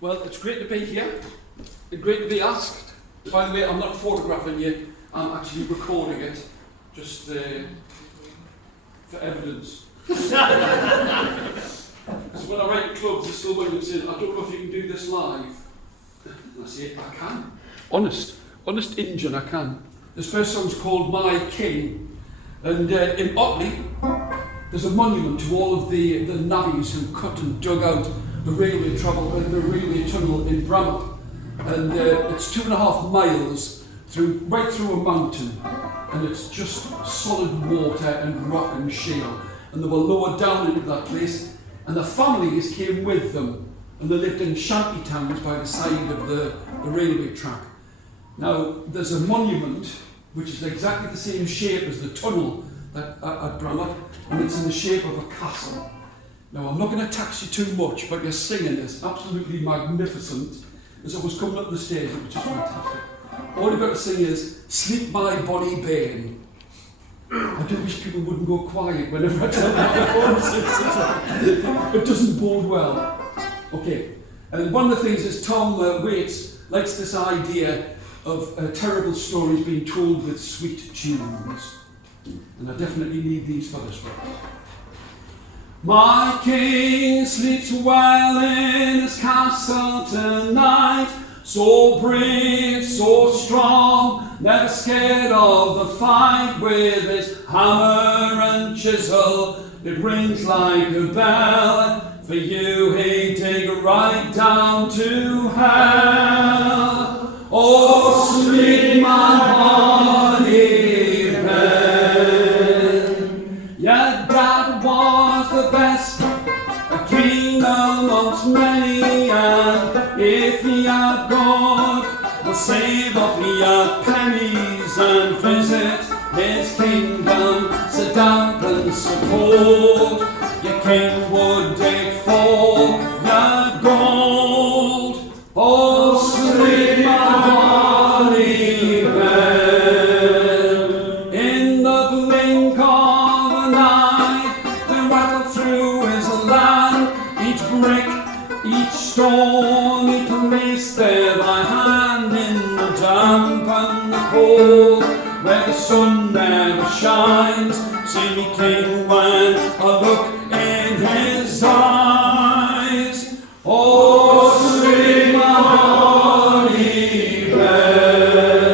Well, it's great to be here. It's great to be asked. By the way, I'm not photographing you, I'm actually recording it, just for evidence. So when I write to clubs, they still wait and say, I don't know if you can do this live. And I say, I can. Honest Injun, I can. This first song's called My King. And in Otley, there's a monument to all of the navvies who cut and dug out the railway tunnel in Bramall. And it's 2.5 miles right through a mountain. And it's just solid water and rock and shale. And they were lowered down into that place. And the families came with them. And they lived in shanty towns by the side of the railway track. Now, there's a monument which is exactly the same shape as the tunnel at Bramall, and it's in the shape of a castle. Now, I'm not going to tax you too much, but your singing is absolutely magnificent. As I was coming up the stairs, it was just fantastic. All you've got to sing is, Sleep My Bonny Bairn. I do wish people wouldn't go quiet whenever I tell them it doesn't bode well. Okay, and one of the things is Tom Waits likes this idea of terrible stories being told with sweet tunes. And I definitely need these for this one. My king sleeps well in his castle tonight, so brave, so strong, never scared of the fight. With his hammer and chisel, it rings like a bell. For you he'd dig right down to hell. Oh, sleep my bonny bairn. Your dad was the best, a king amongst many, and if he had God, we'll save up your pennies and visit his kingdom, so damp and so cold. Your king would dig for your gold. Oh, sleep my bonny bairn. In the blink of an eye, they rattled through his land. Each brick, each stone, he placed there by hand in the damp and the cold, where the sun never shines. See me king when I look in his eyes. Oh, sleep my bonny bairn.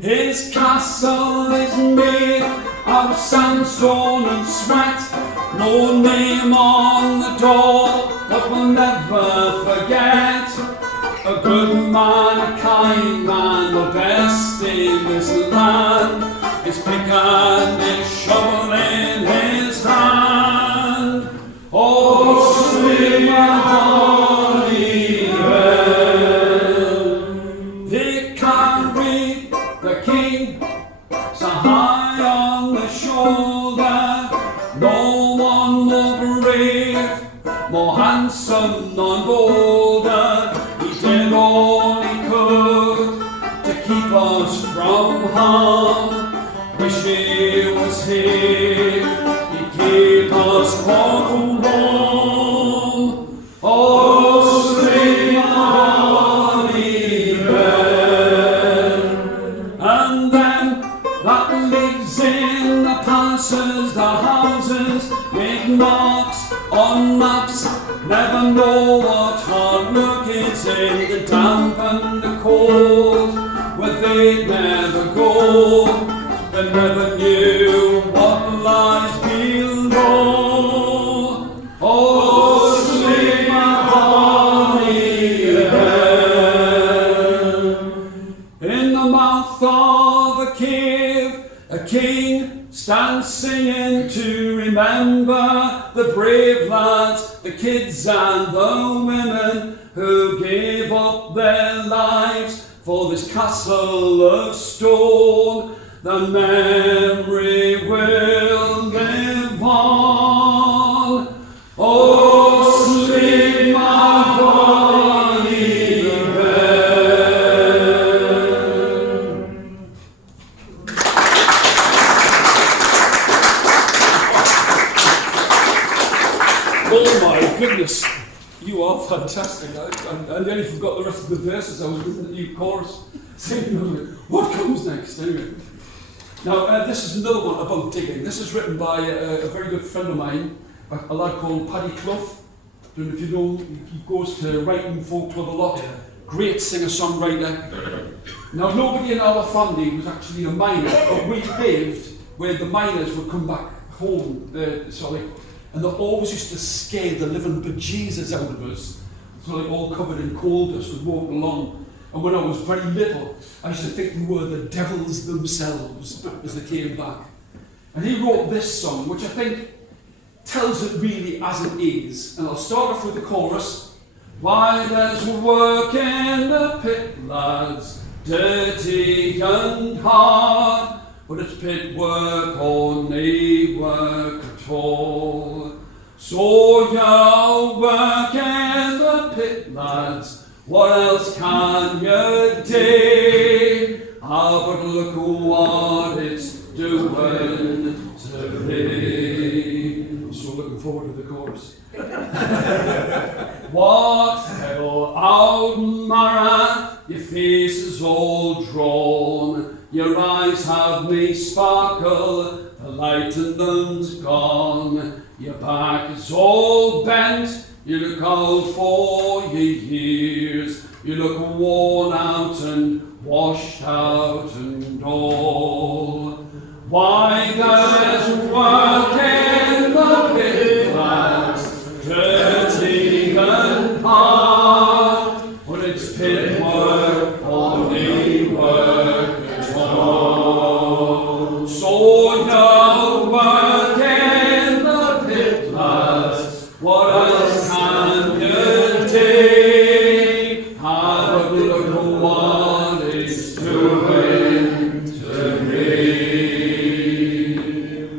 His castle is made of sandstone and sweat. No name on the door, but we'll never forget. A good man, a kind man, the best in this land. His pick and his shovel in his hand. Oh, sleep my bonny bairn. They carried the king so high on the shoulder. No one more brave, more handsome, none bolder. He did all he could to keep us from harm. Wish he was here, he'd keep us warm. Oh, sleep my bonny bairn. And then that lives in the palaces, the houses, with marks on maps. Never know what hard work is in the damp and the cold, where they'd never go. They never knew what lies below. Oh, sleep my bonny bairn. In the mouth of a king stands singing to remember the brave lads, the kids and the women who gave up their lives for this castle of stone. The memory will live on. Oh, sleep my bonny bairn. Oh my goodness. You are fantastic. I nearly forgot the rest of the verses. I was listening to the new chorus singing. What comes next? Anyway. Now, this is another one about digging. This is written by a very good friend of mine, a lad called Paddy Clough. Don't know if you know, he goes to Darlington Folk Club a lot. Great singer-songwriter. Now, nobody in our family was actually a miner, but we lived where the miners would come back home, and they always used to scare the living bejesus out of us. So like all covered in coal dust and walking along. And when I was very little, I used to think they were the devils themselves as they came back. And he wrote this song, which I think tells it really as it is. And I'll start off with the chorus. Why, there's work in the pit, lads, dirty and hard, but it's pit work or nae work at all. So you'll work in the pit, lads, what else can you do? Ah, but look what it's doing today. I'm so looking forward to the chorus. What fettle, Auld Marra, your face is all drawn, your eyes have me sparkle, the light in them's gone, your back is all bent, you look old for your years, you look worn out and washed out and all. Why, there's work in the pit, lads, dirty and hard, but it's pit work or nae work at all. So you'll work in the pit, lads, what else can you do? Have a look at what it's doing to me.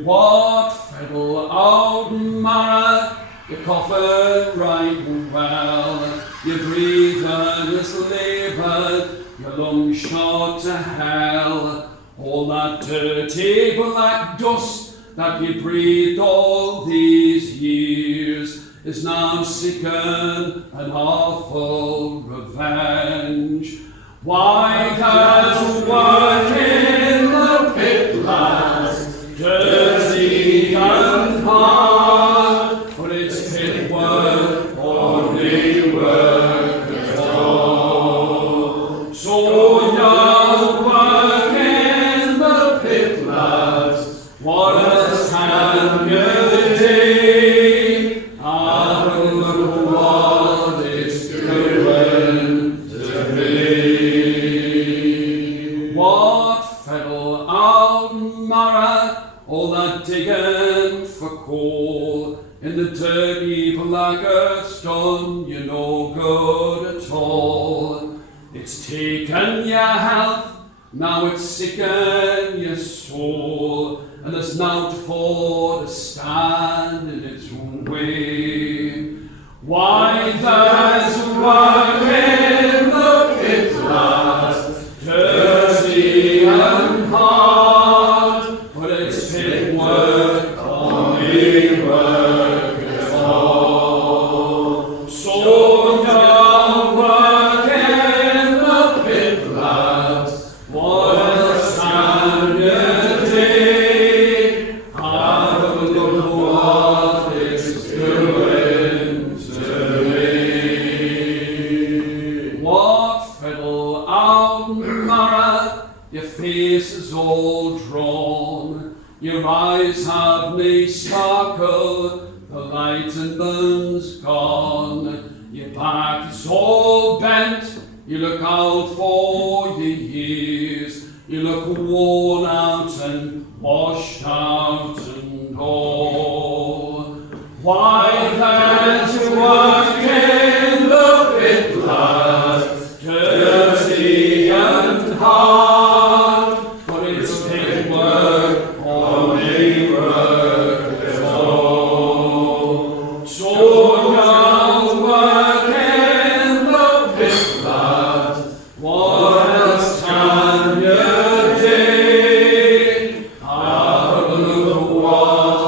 What fettle, Auld Marra, your coffin right well, your breathing is laboured, your lungs shot to hell. All that dirty black dust that you breathed all these years is now seeking an awful revenge. Why, there's work in the pit, lads, dirty and hard, but it's pit work or nae work at all. So you'll work in the pit, lads, what else can you do? Have a look at what it's doing to me. What fettle, Auld Marra, all that digging for coal, in the dirty black earth's done you no good at all. It's taken your health, now it's sickened your soul, and there's nought for to stand in its own way. Why, there's work in the pit, lads, dirty and hard, but it's pit work or nae work at all. So you'll work in the pit, lads, what else can you do? Have a look at what it's doing to me. What fettle, Auld Marra, your face is all drawn, your eyes have me sparkle, the light in them's gone, your back is all bent, you look out for your years, you look worn out and washed out and all. Why, there's work in the pit, lads, dirty and hard, but it's pit work or nae work at all. So you'll work in the pit, lads, what else can you do? Have a look at what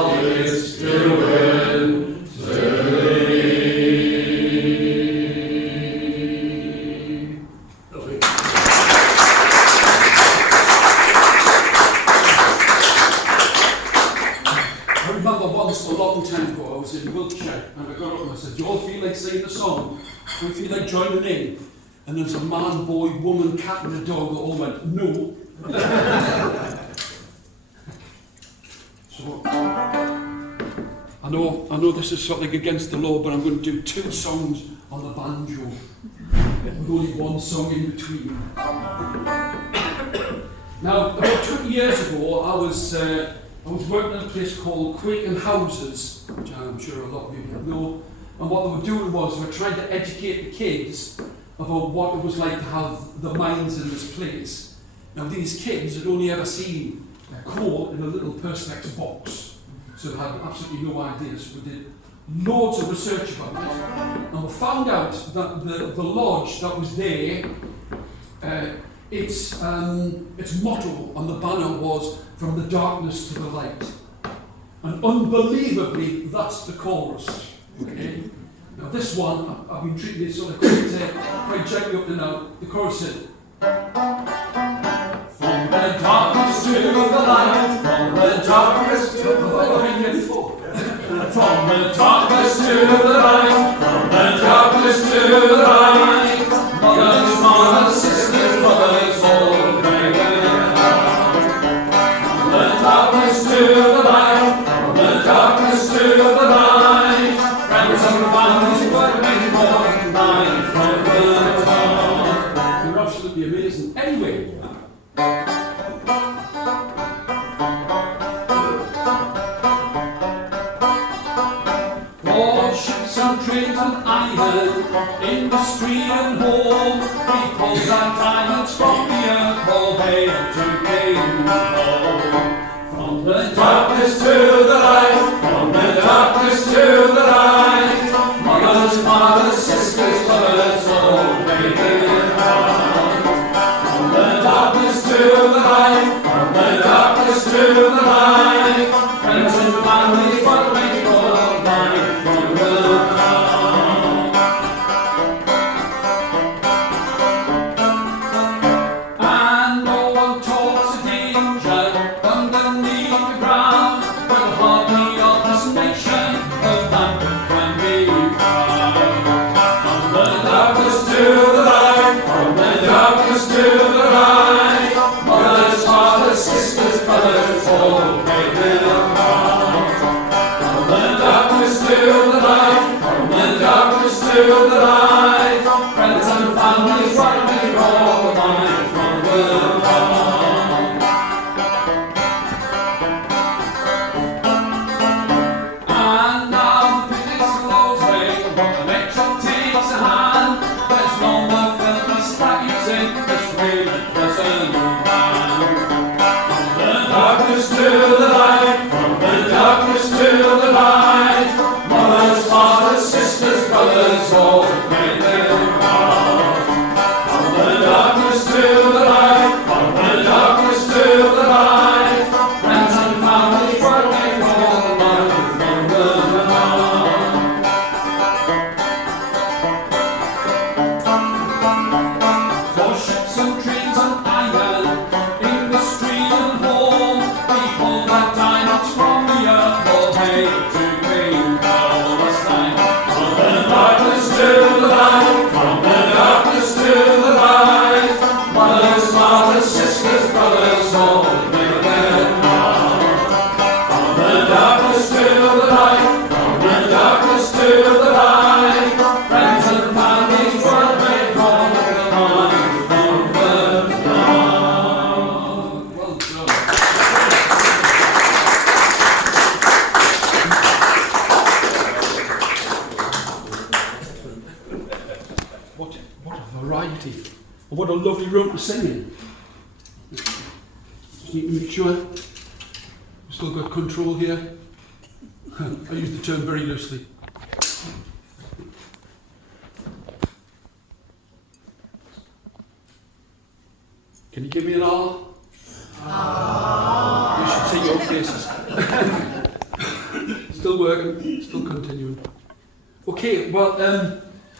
And I got up and I said, do you all feel like singing a song? Do you feel like joining in? And there's a man, boy, woman, cat and a dog that all went, no. So, I know this is sort of like against the law, but I'm going to do 2 songs on the banjo, with only 1 song in between. Now, about 20 years ago, I was working in a place called Quaking Houses, which I'm sure a lot of you know, and what they were doing was they were trying to educate the kids about what it was like to have the mines in this place. Now, these kids had only ever seen coal in a little Perspex box, so they had absolutely no idea. So we did loads of research about it, and we found out that the lodge that was there, its motto on the banner was "From the darkness to the light," and unbelievably, that's the chorus. Okay. Now this one, I've been treating it sort of quite gently up to now. The chorus said, "From the darkness to the light, from the darkness to the light." From the darkness to the light, from the darkness to the light, mothers, fathers, sisters, brothers, all bringing out. From the darkness to the light, from the darkness to the light, friends and families working more than night from the dawn. You're absolutely amazing. Anyway. Trade and iron, industry and home, people that diamonds from the earth all hail to gain home. From the darkness to the light, from the darkness to the light, mothers, fathers, sisters, brothers, all waiting round. From the darkness to the light, from the darkness to the light, friends and families, what makes all night from the to the light, friends and families running all the night from the dawn. And now the picnics closing, the lecture takes a hand. There's no more filthy slack using this really pleasant land. From the darkness to the light, from the darkness to the light, mothers, fathers, sisters, brothers, all bringing round. From the darkness to the light, from the darkness to the light, friends and families working all the night from the dawn. For ships and trains and iron, industry and home, people that diamonds from the earth all hail to gain Palestine. From the darkness to the light, from the darkness to the light, mothers, fathers, sisters, brothers, all living round. From the darkness to the light, from the darkness to the light, friends and families working all the night from the dawn. Well done. What a variety. And what a lovely room to sing in. Just need to make sure we've still got control here. I use the term very loosely. Can you give me an R? You should see your faces. Still working, still continuing. Okay, well,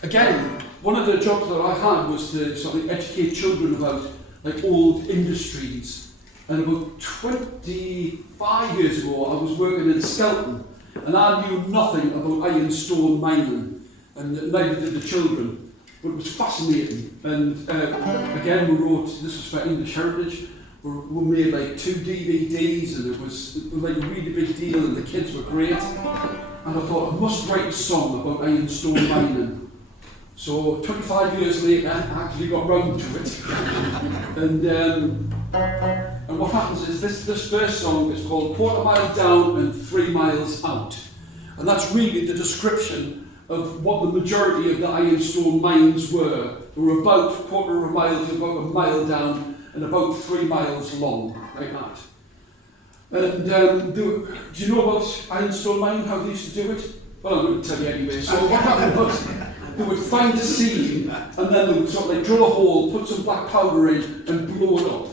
again, one of the jobs that I had was to sort of educate children about like old industries. And about 25 years ago, I was working in Skelton, And I knew nothing about ironstone mining, and neither did the children. But it was fascinating. And again, we wrote, this was for English Heritage, we made like 2 DVDs, and it was like a really big deal, and the kids were great. And I thought, I must write a song about ironstone mining. So 25 years later, I actually got round to it. And what happens is this first song is called Quarter Mile Down and 3 Miles Out. And that's really the description of what the majority of the ironstone mines were. They were about a quarter of a mile to about a mile down and about 3 miles long, like that. And do you know about ironstone mining, how they used to do it? Well, I'm going to tell you anyway. So what happened was, they would find a seam, and then they would sort of like drill a hole, put some black powder in, and blow it up,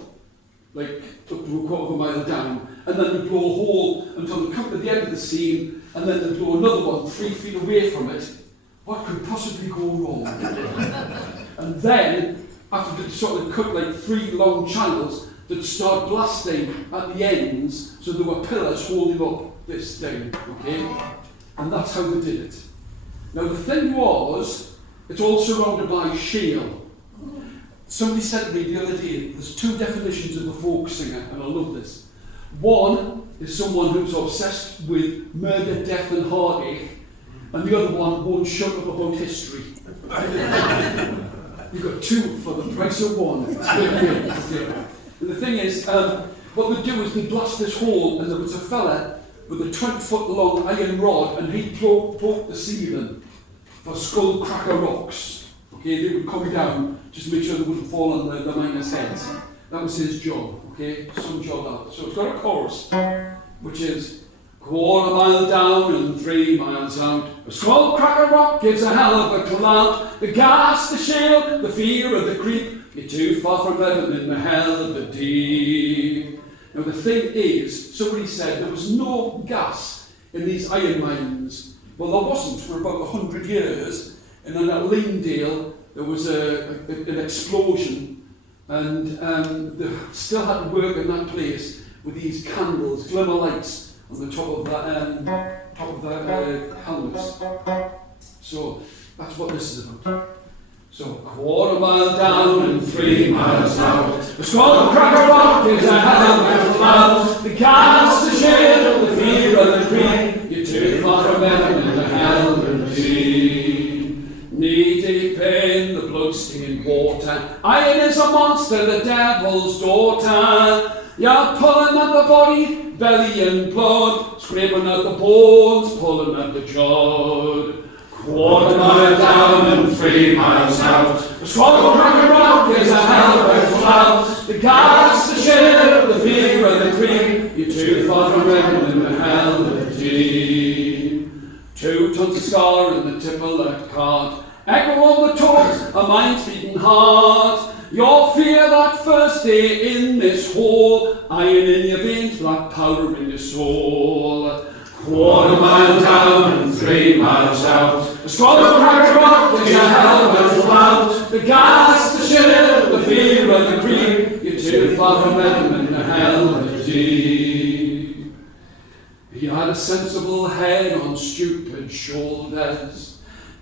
like up to a quarter of a mile down. And then they'd blow a hole until they come to the end of the seam, and then they'd blow another one 3 feet away from it. What could possibly go wrong? And then, after they'd sort of cut like 3 long channels, they'd start blasting at the ends, so there were pillars holding up this thing, okay? And that's how they did it. Now the thing was, it's all surrounded by shale. Somebody said to me the other day, there's 2 definitions of a folk singer, and I love this. One is someone who's obsessed with murder, death and heartache, and the other one won't shut up about history. You've got 2 for the price of 1. And the thing is, what they do is they blast this hole, and there was a fella with a 20-foot long iron rod, and he'd poke the ceiling for skull cracker rocks. Okay, they would come down just to make sure they wouldn't fall on the miners' heads. That was his job, okay, some job out. So it's got a chorus, which is, quarter mile down and 3 miles out, a skull cracker rock gives a hell of a clout. The gas, the shale, the fear of the creep, you're too far from heaven in the hell of the deep. Now the thing is, somebody said there was no gas in these iron mines. Well, there wasn't for about 100 years, and then at Leendale there was an explosion, and they still had to work in that place with these candles, glimmer lights on the top of the helmets. So that's what this is about. So, quarter mile down and 3 miles out, the skull cracker rock is a hell of a cloud. The gas, the shale, the fear of the creep, you're too far from heaven in the hell of the deep. Knee deep in the blood-stinging water, iron is a monster, the devil's daughter. You're pulling at the body, belly and blood, scraping at the bones, pulling at the jod. Quarter mile down and 3 miles out, the skull cracker rock is a hell of a cloud. The gas, the shale, the fear of the creep, you're too far from heaven in the hell of the deep. 2 tons of scar in the tipple at cart, echo on the toes, a mind's beating hard. Your fear that first day in this hole, iron in your veins, black powder in your soul. Quarter mile down and 3 miles out, the skull cracker rock is a hell of a cloud. The gas, the shale, the fear of the creep, you're too far from heaven in the hell of the deep. He had a sensible head on stupid shoulders,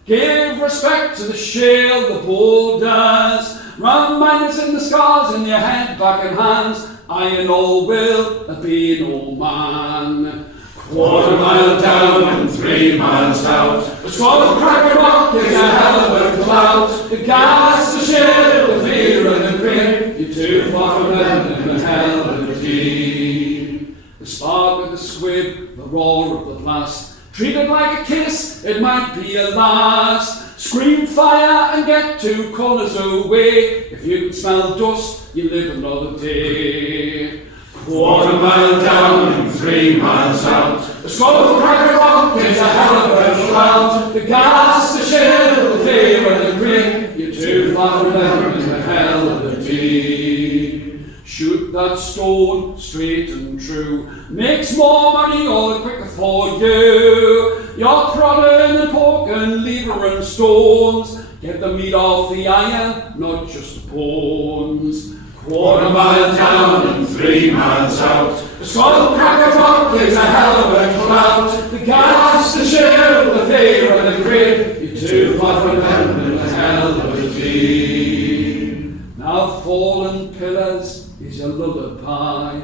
gave respect to the shale, the boulders, round miners in the scars in your head, back and hands, iron all will, be no man. Quarter mile down and 3 miles out, the skull cracker rock is a hell of a cloud. The gas, the shale, the fear of the creep, you're too far from heaven in the hell of the deep. The spark of the squib, the roar of the blast, treated like a kiss, it might be a last. Scream fire and get 2 corners away. If you can smell dust, you live another day. Quarter mile down and 3 miles out, the skull cracker rock is a hell of a cloud. The gas, the shale, the fear of the creep, you're too far from heaven in the hell of the deep. Shoot that stone straight and true, makes more money all the quicker for you. You're prodding and poking, lever and stones, get the meat off the iron, not just the bones. Quarter mile down and 3 miles out, The skull cracker rock is a hell of a clout. The gas, the chill, the fear and the grin. You're too far from heaven in a hell of a dream. Now fallen pillars is a lullaby.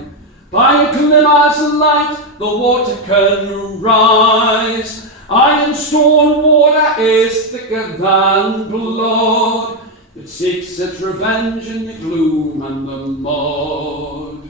By a glimmer's light the water can rise. Iron stone water is thicker than blood. It seeks its revenge in the gloom and the mud.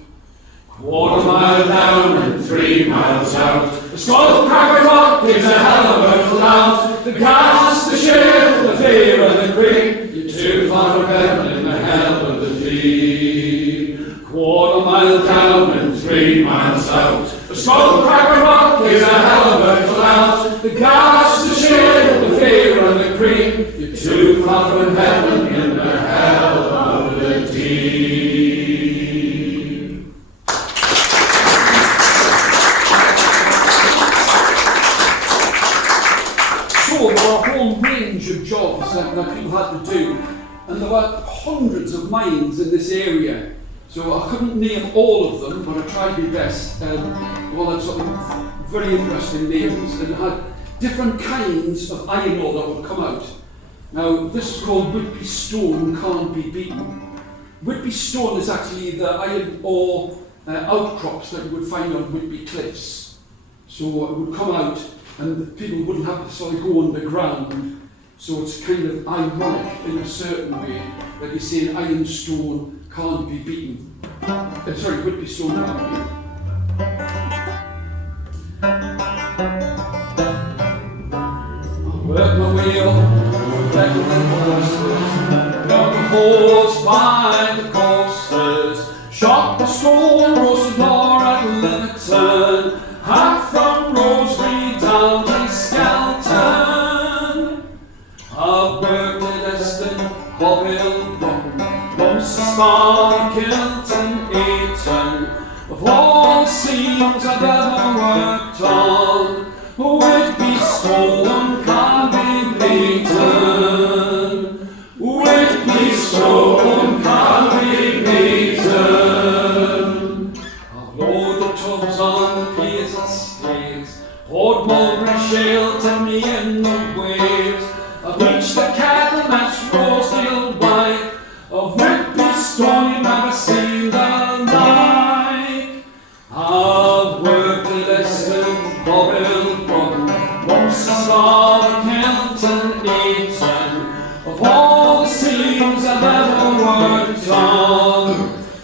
Quarter mile down and 3 miles out, the skull cracker rock is a hell of a clout. The gas, the chill, the fear and the grin. You're too far from heaven in the hell of the dream. Quarter mile down and 3 miles out, the skull cracker rock is a hell of a clout. The gas, the chill, the fear and the grin. You're too far from heaven in the hell of the dream. So there were a whole range of jobs that people had to do, and there were hundreds of mines in this area. So I couldn't name all of them, but I tried my best. Well, had sort of very interesting names, and had different kinds of iron ore that would come out. Now, this is called Whitby Stone, can't be beaten. Whitby Stone is actually the iron ore outcrops that you would find on Whitby cliffs. So it would come out, and people wouldn't have to sort of go underground. So it's kind of ironic in a certain way that you say an iron stone can't be beaten. Sorry, Whitby Stone can't be beaten. I work my way up, Fettle and horses, got the horse by the coasters, shot the stone, roasted more at Linnerton, hacked from Rosemary down to Skelton. I've worked at Eston, Bobbill, Lumsden, Kilton, Ayton. Of all the scenes I've ever worked on, Whitby Stone can't be beaten. Whitby Stone can't be beaten. I've loaded tubs on the piers and staves, poured mulberry shale to me in the waves. I've reached the cattle that's Rosedale white, of Whitby Stone you've never seen the like. I've worked at Eston, Bobbill, Lumsden, Kilton, Ayton. Of all the scenes I've ever worked on,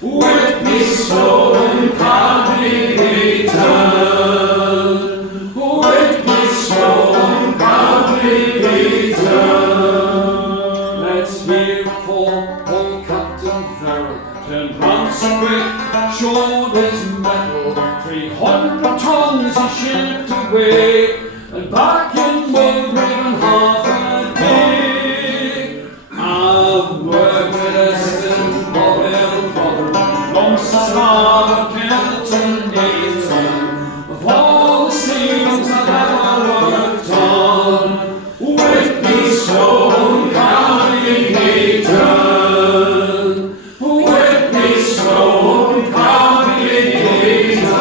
Whitby Stone can't be beaten. Whitby Stone can't be beaten. Let's hear it for old Captain Fettle, turned round so quick, showed his mettle. 300 tons he shipped away, and back in Mulgrave in half a day. I've worked at Eston, Bobbill, Lumsden, Kilton, Ayton. Of all the scenes I've ever worked on, Whitby Stone can't be beaten. Whitby Stone can't be beaten.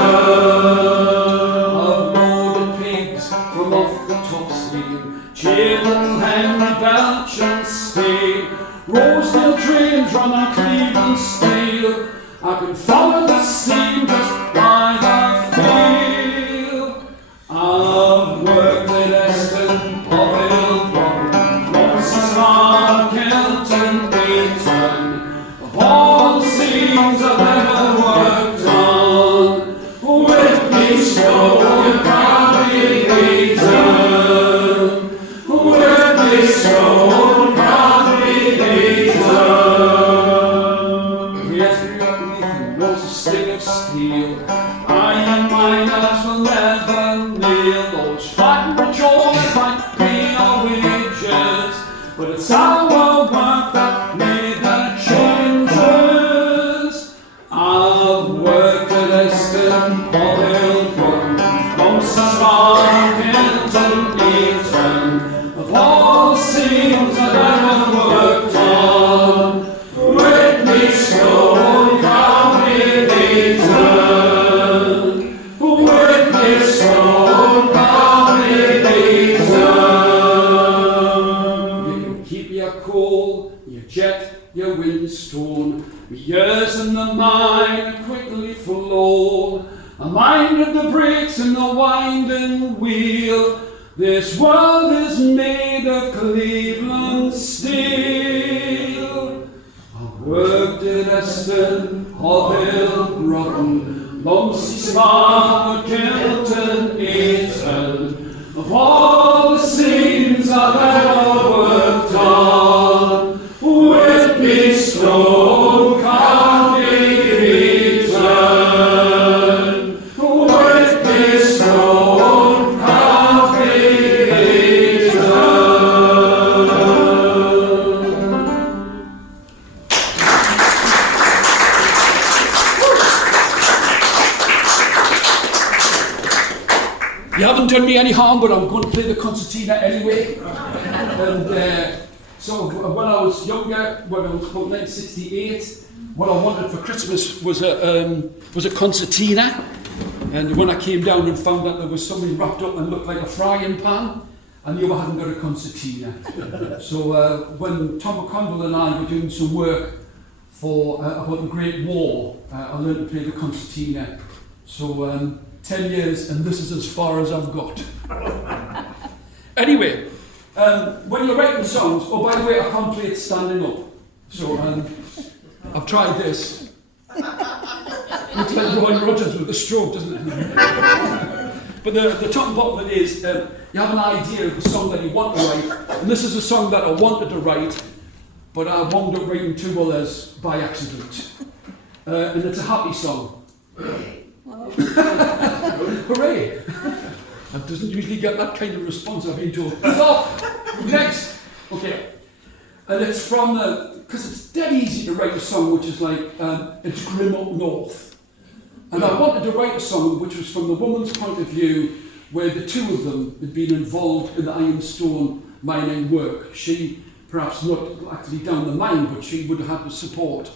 I've loaded pigs from off the Topsfield, Jarra, Henry, Belch and Stay. Rosedale trains run on Cleveland steel. I can follow the scene just by the field. I've worked at Eston, Bobbill, Lumsden, Kilton, Ayton. Of all the scenes I've ever worked on, Whitby Stone can't be beaten. Whitby Stone can't be beaten. Here's the uplifting, knows the sting of steel. Iron miners will never nail those fat jaws might be our wages, but it's our work that made the changes. I've worked at Eston, Bobbill, Lumsden, Kilton, Ayton. Of all the scenes I've ever worked on, Whitby Stone can't be beaten. jet your windstone. Years in the mine are quickly forlorn. I minded the brakes and the winding wheel. This world is made of Cleveland steel. I've worked at Eston, Hobbill, Rotten, Lumsey, Smart, Kilton, Eton. Of all the scenes I've ever worked on, Whitby Stone can't be beaten. Whitby Stone can't be beaten. You haven't done me any harm, but I'm going to play the concertina anyway. And so when I was younger, when I was about 1968, what I wanted for Christmas was a concertina. And when I came down and found that there was something wrapped up and looked like a frying pan, I knew I hadn't got a concertina. So when Tom McConville and I were doing some work for about the Great War, I learned to play the concertina. So 10 years, and this is as far as I've got. Anyway, when you're writing songs, oh, by the way, I can't play it standing up. So I've tried this. Looks like Roy Rogers with a stroke, doesn't it? But the top and bottom of it is, you have an idea of a song that you want to write, and this is a song that I wanted to write, but I wound up writing two others by accident. And it's a happy song. Hooray! That doesn't usually get that kind of response, I've been told. Off! Next! Okay. And it's from because it's dead easy to write a song which is like, it's grim up north. And I wanted to write a song which was from the woman's point of view, where the two of them had been involved in the ironstone mining work. She, perhaps not actually down the mine, but she would have had the support.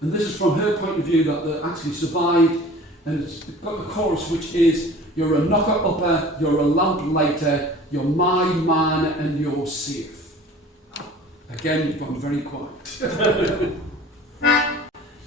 And this is from her point of view that they actually survived. And it's got the chorus which is, you're a knocker-upper, you're a lamp lighter, you're my man and you're safe. Again, you've gone very quiet.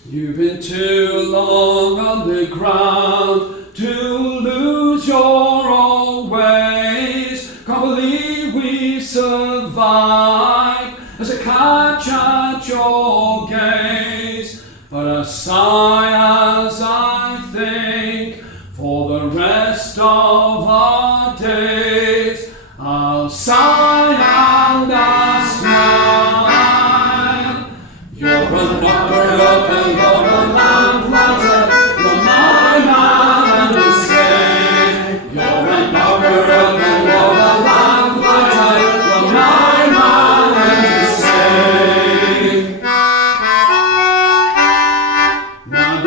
You've been too long on the ground to lose your own ways. Can't believe we survived as I catch at your gaze. But I sigh as I think for the rest of our days. I'll sigh and I'll smile. You're a knocker-up and you're a lamplighter. You're my man and the same. You're a knocker-up and you're a lamplighter. You're my man and the same. My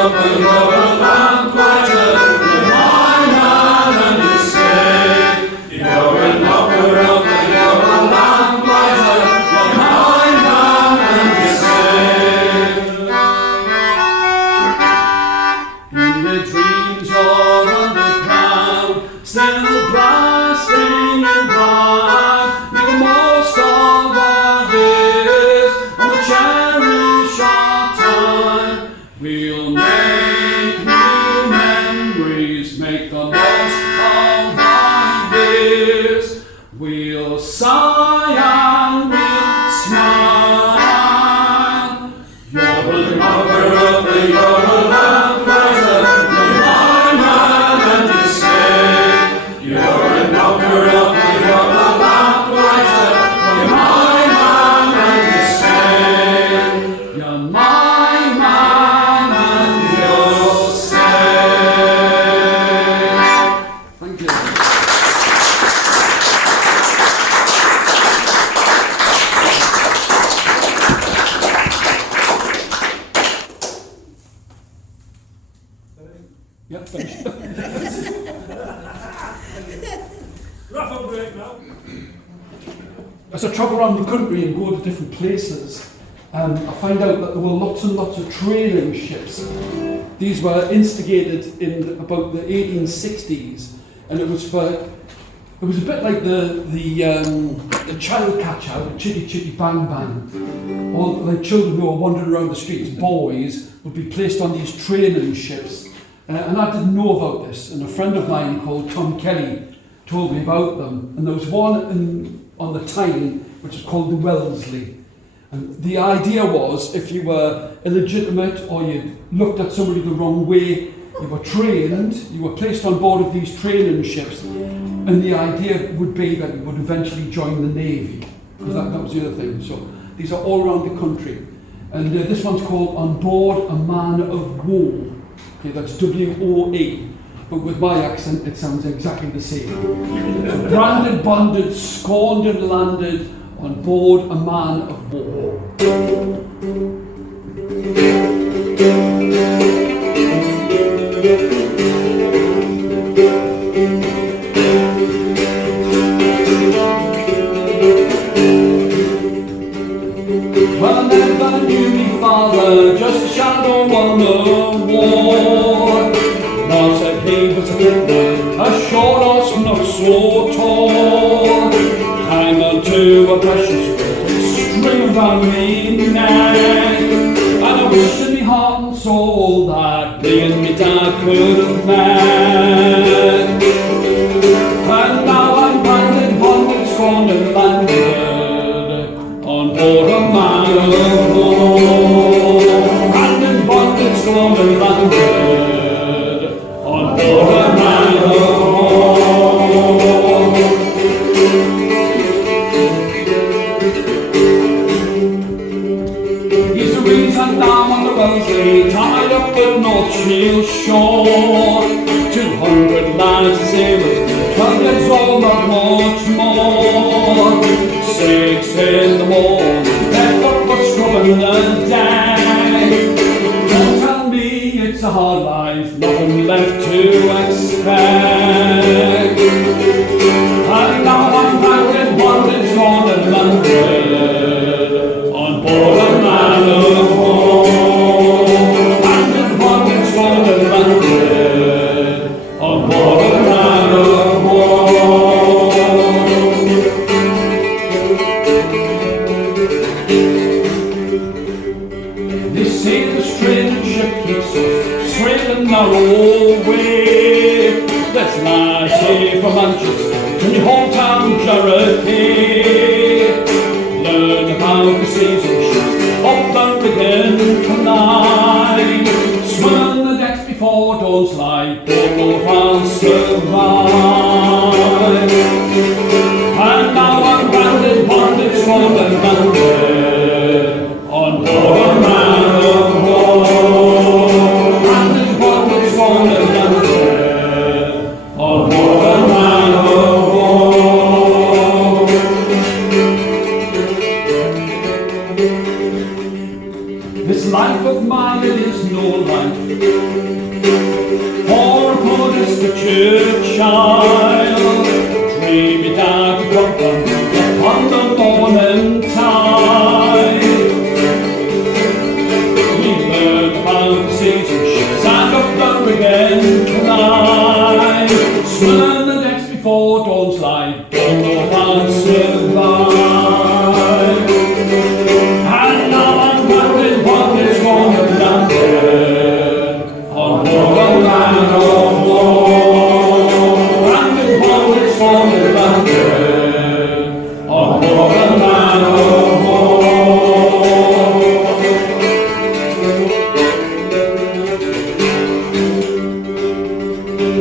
up and you're a lamplighter. You're my man and you're safe. You're a knocker up and you're a lamplighter. You're my man and you're safe. In the dreams you're underground, still blasting and bright. Make the most of our years and we'll cherish our time. We'll make new memories, make the most of our years. We'll sigh and we'll smile. You're a lover up and you're a lamplighter. You're my man and you're safe. You're a knocker up and you're a lamplighter. You're my man and you're safe. You're my man and you're safe. Thank you. Yep, finished. Rough on break now. As I travel around the country and go to different places, I find out that there were lots and lots of training ships. These were instigated in about the 1860s, and it was a bit like the child catcher, the chitty chitty bang bang. All the children who were wandering around the streets, boys, would be placed on these training ships. And I didn't know about this, and a friend of mine called Tom Kelly told me about them. And there was one on the Tyne which was called the Wellesley. And the idea was, if you were illegitimate or you looked at somebody the wrong way, you were trained, you were placed on board of these training ships, and the idea would be that you would eventually join the Navy, because that was the other thing. So these are all around the country. And this one's called On Board a Man O Woe. Okay, that's W-O-E. But with my accent, it sounds exactly the same. Branded, bonded, scorned and landed on board a man of war. Well, I never knew me father, just a shadow on the wall. Not said he was a fiddler, a short horse not so tall. Hang on to a precious bit of string around me neck. And I wish in me heart and soul that me and me dad could have met. And now I'm branded, bonded, scorned and landed on board a man of war. Branded, bonded, scorned and landed on board a man of war. He's the reason down on the Wellesley, tied up at North Shield shore. 200 lads and sailors, 12 years old, not much more. 6 in the morning, barefoot but scrubbing the deck. Don't tell me it's a hard life, nothing left to expect. And now I'm branded, bonded, sworn and landed on board a man of war. Branded, bonded, sworn and landed on board a man of war. They say the strange ship keeps us straight and narrow way. Let's lie safe from Manchester to my hometown Jarra. Learn about the seas and ships of Darlington tonight. Swim on the decks before dawn's light, don't know if I'll survive. And now I'm branded, bonded, sworn and landed on board a man of war. Branded, bonded, sworn and landed on board a man of war. This life of mine, it is no life. dear child, dream it out upon the morning tide. We learned about the seas and ships and up the again tonight. Swim the decks before dawn's light, don't know how to survive. And now I'm wondering what is wrong with London, on board a man of war. Wondering what is wrong with London, on board a man of war.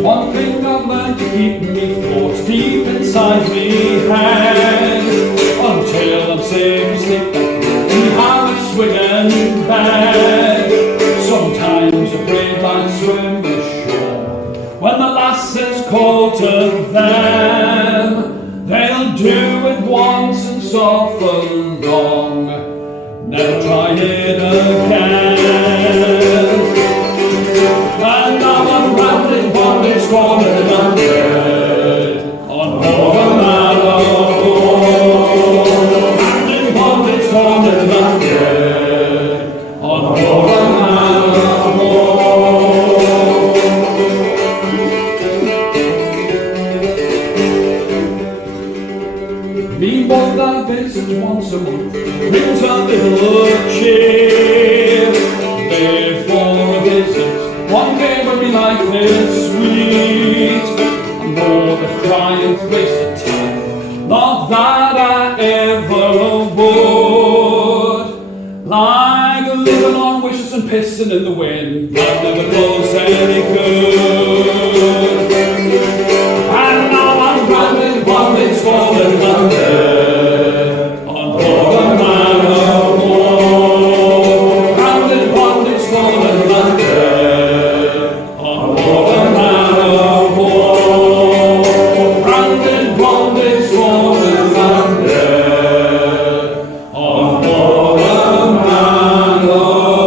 One thing I've learned to keep me thoughts deep inside me head, until I'm safe asleep and have a swinging bed. Sometimes a brave man swim ashore, when the lasses call to them, they'll do it once and suffer long, never try it again. And now I'm rambling on this corner of London, on board a man of war. Rambling on this corner of London, on board a man of war. Me mother visits once a month, brings a little cheer. Before a visit, one day when me life is sweet, and more the crying waste of time, not that I ever would. Like living on wishes and pissing in the wind, that never does any good. And now I'm rambling while it's falling London, on board a man of war. Rambling while it's falling London, on board a man of war. Rambling while it's falling London, on board a man of war.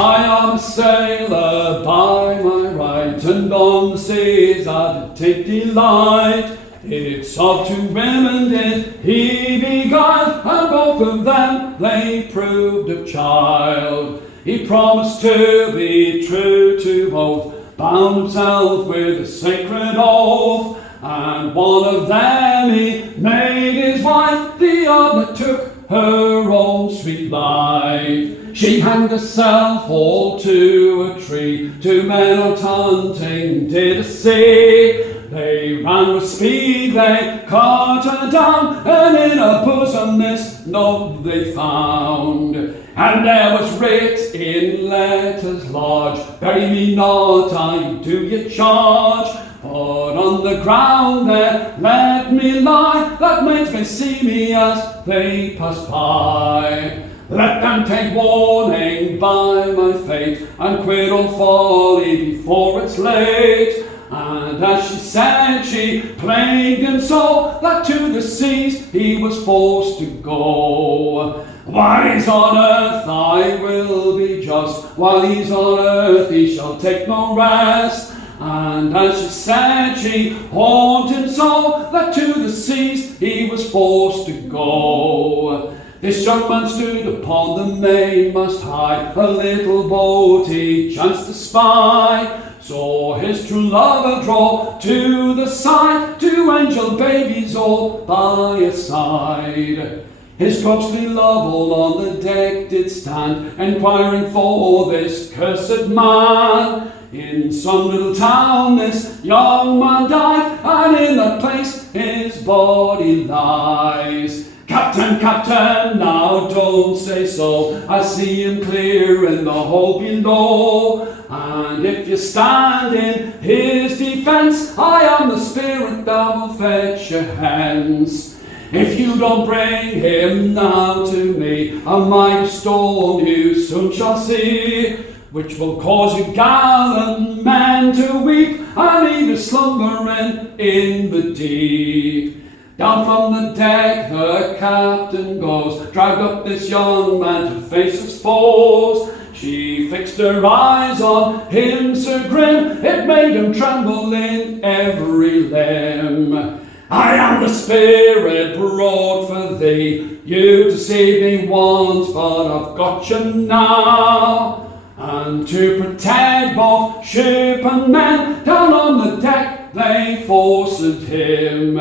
I am a sailor by my right, and on the seas I did take delight. It's of two women did he beguile, and both of them they proved a child. He promised to be true to both, bound himself with a sacred oath, and one of them he made his wife, the other took her own sweet life. She hanged herself all to a tree, two men out hunting did a see. They ran with speed, they cut her down, and in her bosom this note they found. And there was writ in letters large, bury me not, I do ye charge. But on the ground there let me lie, that maids may see me as they pass by. Let them take warning by my fate, and quit all folly before it's late. And as she said, she plagued him so, that to the seas he was forced to go. While he's on earth I will be just, while he's on earth he shall take no rest. And as she said, she haunted him so, that to the seas he was forced to go. This young man stood upon the mainmast high, a little boat he chanced to spy. Saw his true lover draw to the side, two angel babies all by his side. His ghostly love all on the deck did stand, enquiring for this cursed man. In some little town this young man died, and in that place his body lies. Captain, Captain, now don't say so, I see him clear in the hold below. And if you stand in his defence, I am the spirit that will fetch you hence. If you don't bring him now to me, a mighty storm you soon shall see, which will cause you gallant men to weep, and either slumbering in the deep. Down from the deck the captain goes, dragged up this young man to face his foes. She fixed her eyes on him so grim, it made him tremble in every limb. I am the spirit brought for thee, you to save me once, but I've got you now. And to protect both ship and men, down on the deck they forced him.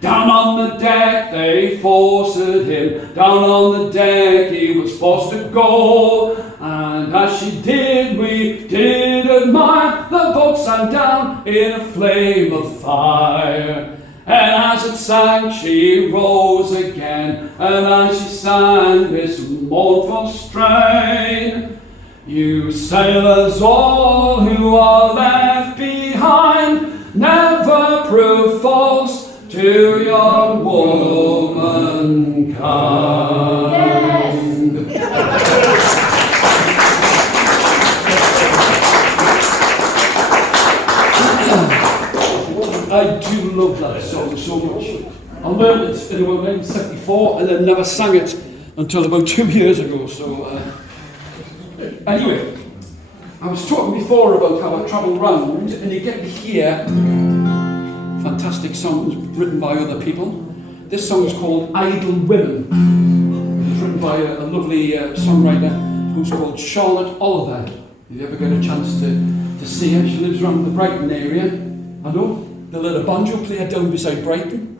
Down on the deck they forced him, down on the deck he was forced to go. And as she did, we did admire, the boat sank down in a flame of fire. And as it sank, she rose again, and as she sang this mournful strain, you sailors all who are left behind, never prove false to your womankind. I do love that song so much. I learned it in 1974 and then never sang it until about 2 years ago. So anyway, I was talking before about how I travel round and you get to hear fantastic songs written by other people. This song is called Idle Women. It's written by a lovely songwriter who's called Charlotte Oliver. If you ever get a chance to see her, she lives around the Brighton area. I know, they'll let a banjo player down beside Brighton.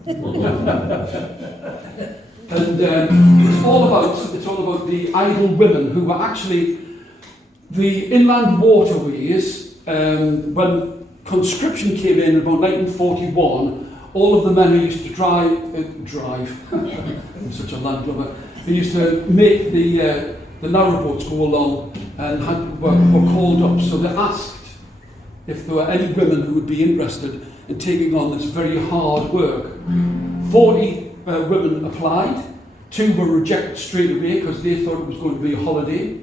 And it's all about the idle women who were actually the inland waterways. When conscription came in about 1941, all of the men who used to drive, I'm such a landlubber, they used to make the narrowboats go along and were called up. So they asked if there were any women who would be interested in taking on this very hard work. 40 women applied, 2 were rejected straight away because they thought it was going to be a holiday.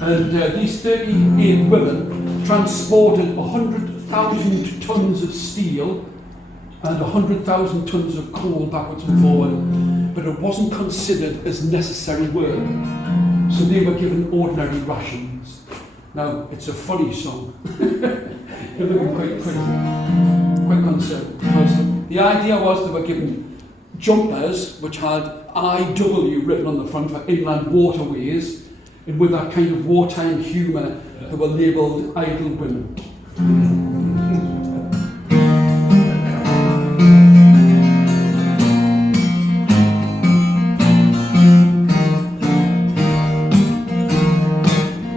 And these 38 women transported 100,000 tons of steel and 100,000 tons of coal backwards and forward, but it wasn't considered as necessary work. So they were given ordinary rations. Now, it's a funny song. They're looking quite concerned, because the idea was they were given jumpers which had IW written on the front for inland waterways, and with that kind of wartime humour, they were labelled idle women.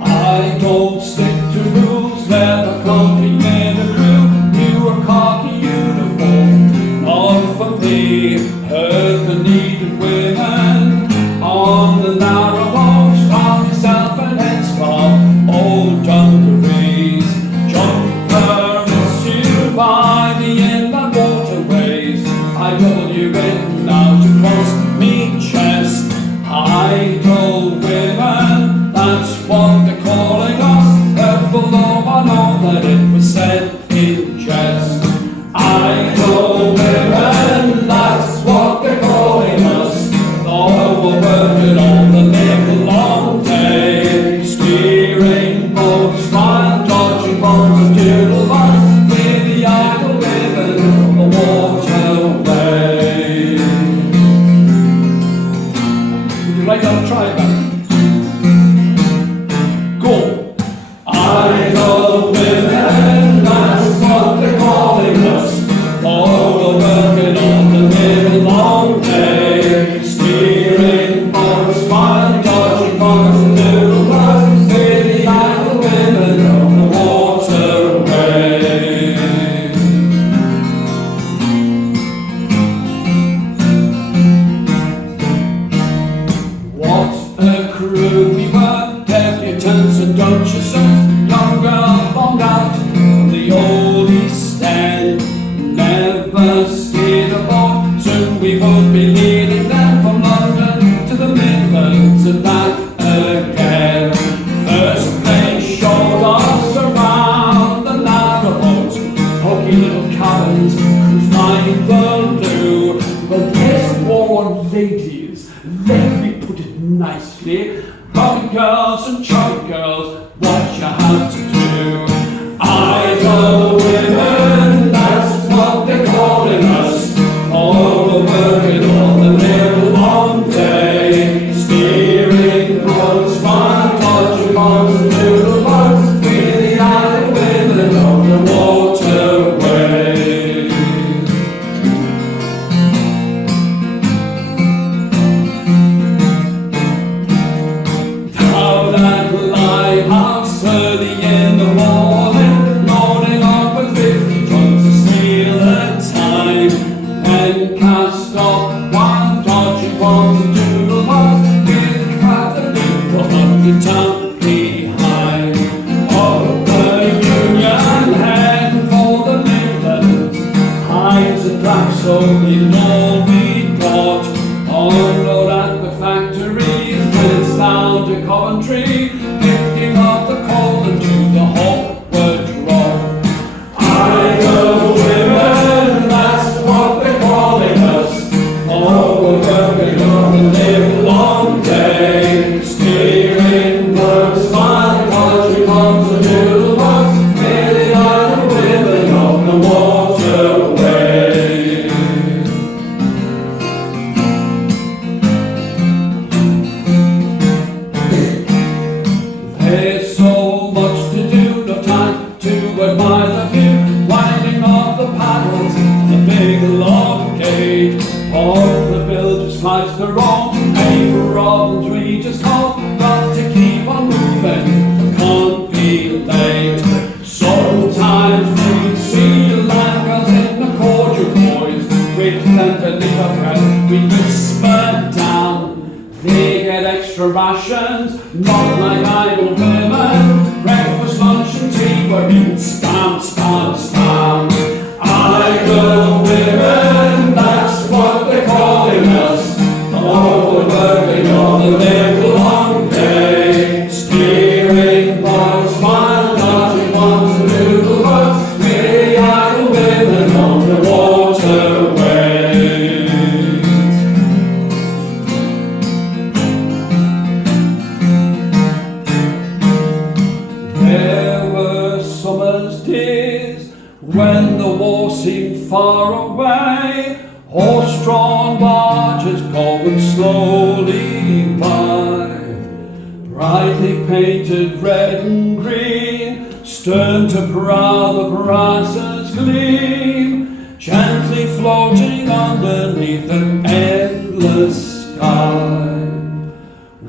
I don't stick to rules, never compliment a crew. You are khaki uniform, not for me. Heard the need of women on the narrow boats, found yourself an headscarf, old dungarees, jumper Let me put it nicely. Puppy girls and chubby girls, what you have to do. Idle women, that's what they're calling us. All the working all the little long day. Steering boats, fine dodging boats and doodle boats. We're the idle women of the waterway. Early in the morning, loading up with 50 tons to steal the time, then cast off one dodgy ones and doodle ones, with crowd the leave for 100 town behind. Oh, the Union heading for the Midlands, hides and blacks, so we know we got on road at the factories, when it's down to Coventry, picking up the coal and to the Hopwood Drop. Idle women, that's what they're calling us. All we're working on the live long day. Steering birds, fine dodgy bombs and doodle bugs. We're the idle women of the waterway. There's so much to do, no time to admire the view, winding off the paddles in the big log gate. All the bilges slice the road, paper problems we just call, got to keep on moving, can't be late. Sometimes we see land girls in the cordial boys, with plenty of breath we whisper down. They get extra rations, not like idle women. Breakfast, lunch and tea, we're in spam, spam, spam. Idle women, that's what they're calling us. All we're working on the live long day. Steering boats, fine dodging ones and doodle bugs. We're the idle women on the waterway. There were summer's days when the war seemed far away, horse-drawn barges going slowly by, brightly painted red and green, stern to prow the brasses gleam, gently floating underneath an endless sky.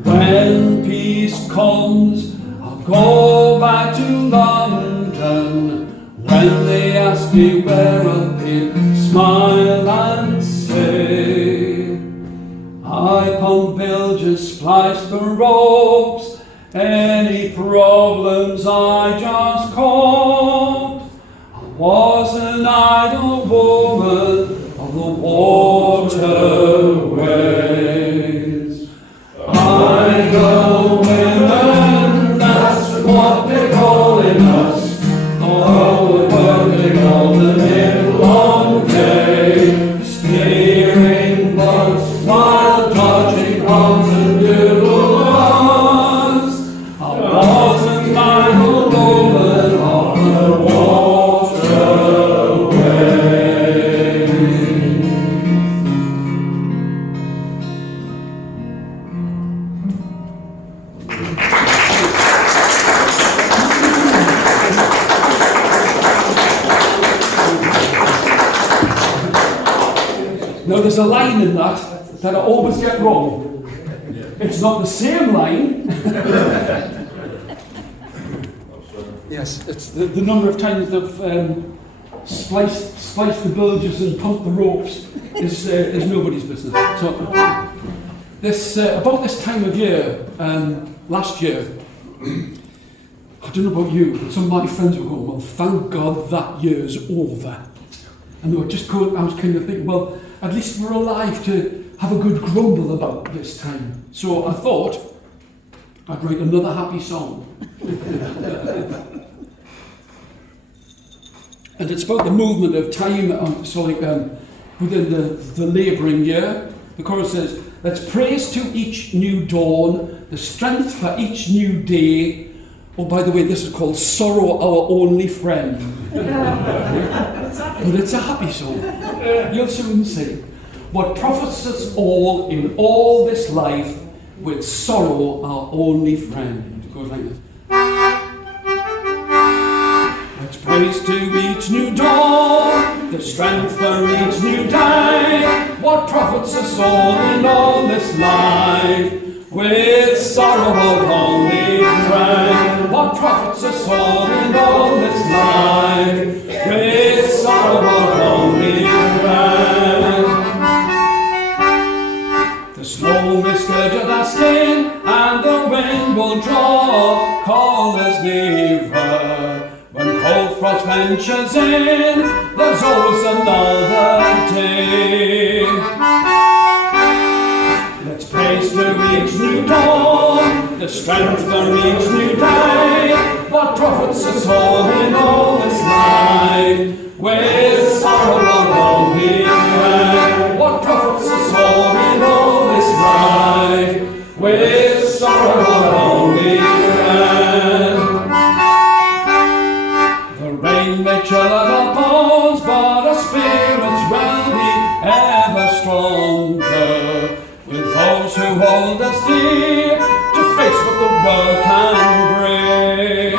When peace comes, I'll go back to London. When they ask me where I've been, smile and say, I pump bilges, splice the ropes, any problems I just caught. I was an idle woman of the waterways. Idle women, that's what they're calling us. Oh, we're working on the live long day. Steering boats, while dodging bombs and doodle ones. I wasn't idle woman on the waterway. Now there's a line in that I always get wrong. It's not the same line. Yes, it's the number of times they've spliced the bilges and pumped the ropes is nobody's business. So this about this time of year, last year, I don't know about you, but some of my friends were going, well, thank God that year's over. And they were just going, I was kind of thinking, well, at least we're alive to have a good grumble about this time. So I thought I'd write another happy song. And it's about the movement of time, within the labouring year. The chorus says, Let's praise to each new dawn, the strength for each new day. Oh, by the way, this is called Sorrow, Our Only Friend. But it's a happy song. You'll soon see. What profits us all in all this life, with sorrow our only friend. It goes like this. Let's praise to each new dawn, the strength for each new day. What profits us all in all this life, with sorrow our only friend. What profits us all in all this life, with sorrow our only friend. The snow may scourge at our skin, and the wind will draw, call us nearer. When cold frost ventures in, there's always another day. Let's praise to each new dawn, the strength for each new day. What profits us all in all this life, with sorrow our only friend. What profits us all in all this life, with sorrow our only friend. The rain may chill at our bones, but our spirits will be ever stronger, with those who hold us dear, to face what the world can bring.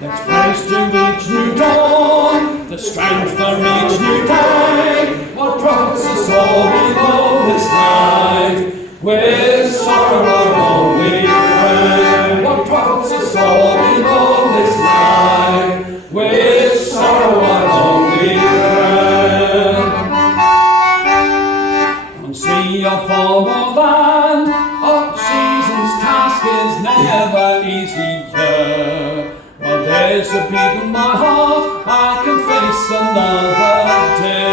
Let's praise to each new dawn, the strength for each new day. What profits us all in all this life, with sorrow our only friend. What profits us all in all this life, with sorrow our only friend. On sea or farm or land, our season's task is never easier. While there's a beat in my heart, I can face another day.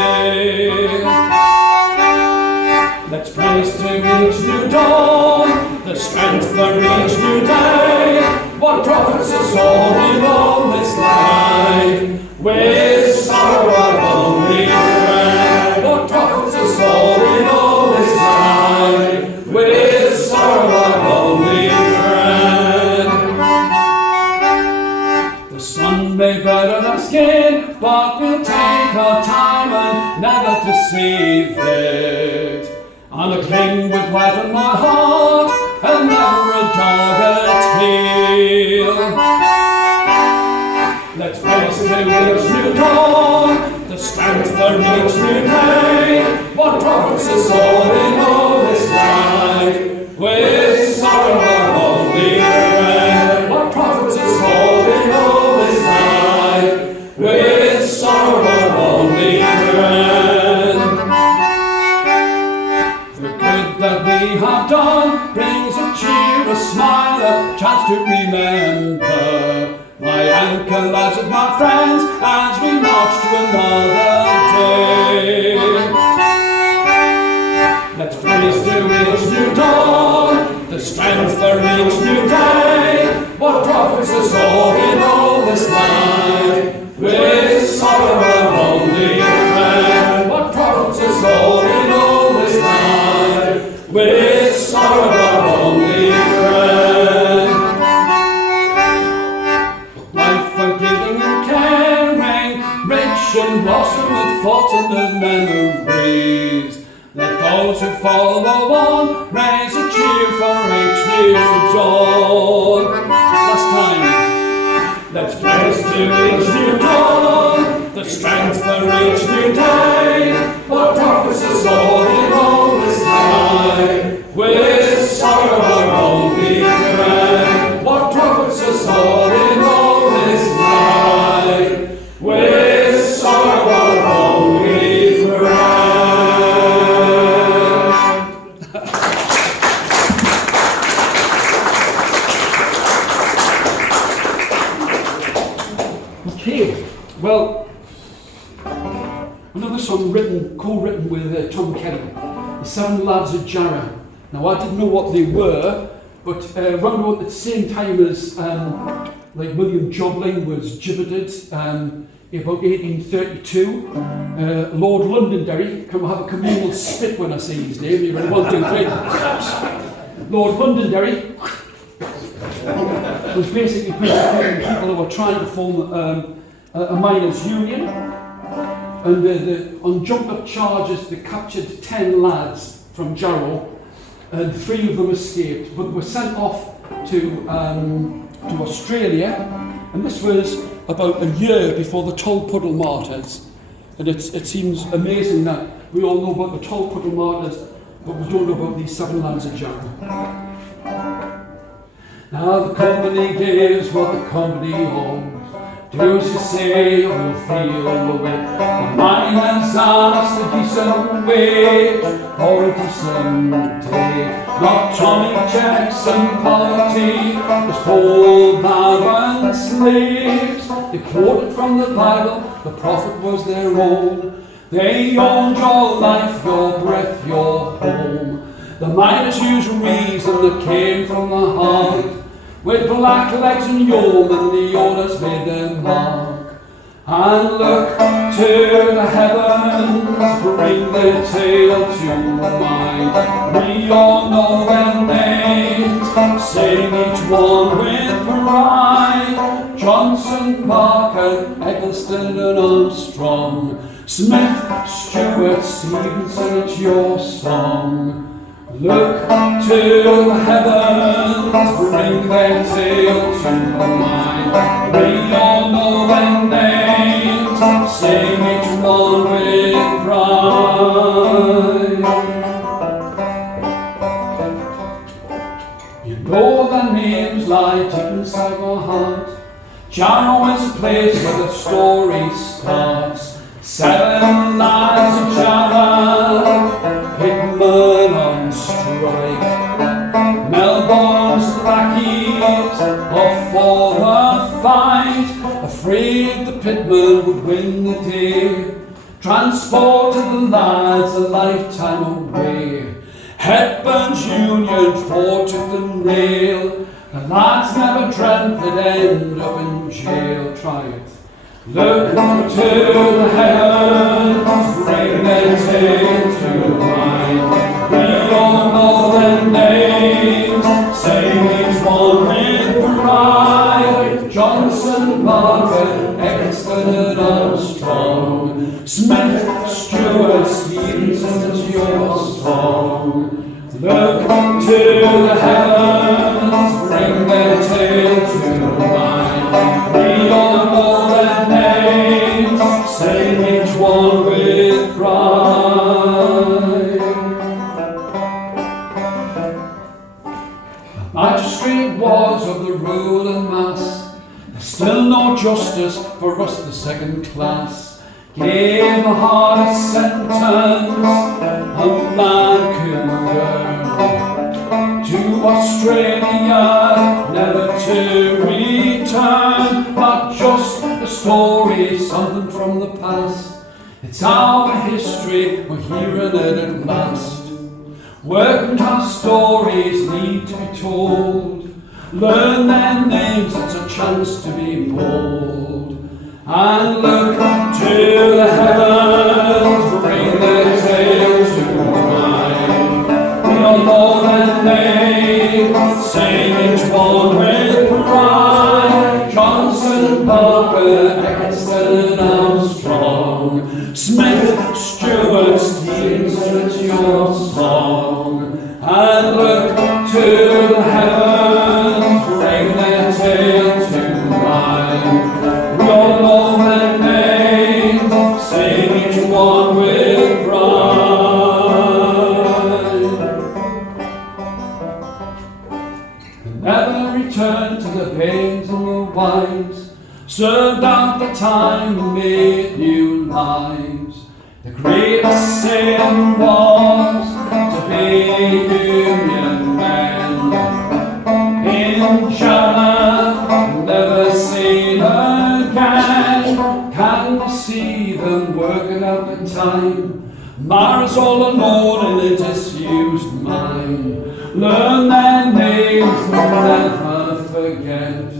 Let's praise to each new dawn, the strength for each new day. What profits us all in all this life, with sorrow our only friend. What profits us all in all this life, with sorrow our only friend. The sun may burn our skin, but we'll take our time and never deceive it. And a king with life in my heart, and never a dogged heel. Let's praise to each new dawn, the strength for each new day. What profits us all in all this life, with sorrow our only friend. What profits us all in all this life, with sorrow our only friend. The good that we have done brings a cheer, a smile, a chance to remember. My anchor lies with my friends as we march to another day. Let's praise to each new dawn, the strength for each new day. What profits us all in all this life, with sorrow our only friend. What profits us all in all this life, with sorrow our only friend. Life forgiving and caring, rich and blossom with thoughts and of memories. Let those who follow on raise a cheer for each new dawn. Last time. Let's praise to each new dawn, the strength for each new day. What profits us all in all this life, with sorrow our only friend. What profits us all in all this life, with sorrow our only friend. Okay, well, another song co-written with Tom Kelly, The Seven Lads of Jarra. Now, I didn't know what they were, but round about at the same time as like William Jobling was gibbeted about 1832. Lord Londonderry, come have a communal spit when I say his name. You're going to 1, 2, 3. Lord Londonderry was basically persecuting people who were trying to form a miners' union. And on jumped-up charges, they captured 10 lads from Jarra, and 3 of them escaped, but they were sent off to Australia, and this was about a year before the Tolpuddle martyrs. And it seems amazing that we all know about the Tolpuddle martyrs, but we don't know about these 7 lads of Jarra. Now the company gives what the company owns. Do as you say, you'll feel the way. The miners asked a decent wage for a decent day. Not Tommy checks and poverty, just cold barren slaves. They quoted from the Bible, the prophet was their own. They owned your life, your breath, your home. The miners used reason that came from the heart. With black legs and yeomen, the owners made their mark. And look to the heavens, bring their tale to mind. We all know their names, sing each one with pride. Johnson, Parker, Eggleston and Armstrong, Smith, Stewart, Stevenson, it's your song. Look to the heavens, bring their tale to mind. We all know their names, sing each one with pride. You know their names lie deep inside my heart. Jarra is a place where the story starts. 7 lads of Jarra, hitmen on strike. Melbourne's lackeys off for the fight, afraid the pitmen would win the day. Transported the lads a lifetime away. Hepburn's Union fought tooth and nail. The lads never dreamt they'd end up in jail. Try it. Look to the heavens, bring their tale to mind. We all know their names, sing each one with pride. Johnson, Parker, Eggleston and Armstrong, Smith, Stewart, Stevenson, it's your song. Look to the heavens, bring their tale to mind. We all know their names, sing each one with pride. The magistrate was of the ruling mass. There's still no justice for us, the second class. Gave the hardest sentence a man could learn. To Australia, never to return. Not just a story, something from the past. It's our history, we're hearing it at last. Working class stories need to be told. Learn their names, it's a chance to be bold. And look to the heavens, bring their tale to mind. We all know their names, sing each one with pride. Johnson, Parker, Eggleston and Armstrong, Smith, Stewart, Stevenson, it's your song. And look to the heavens, bring their tale to mind. We all know their names, sing each one with pride. And never return to the babes and the wives, served out the time and made new lives. The greatest sin was to be Union men. In Jarra, never seen again. Can you see them working out the time? Marra's all alone in a disused mind. Learn their names, never forget.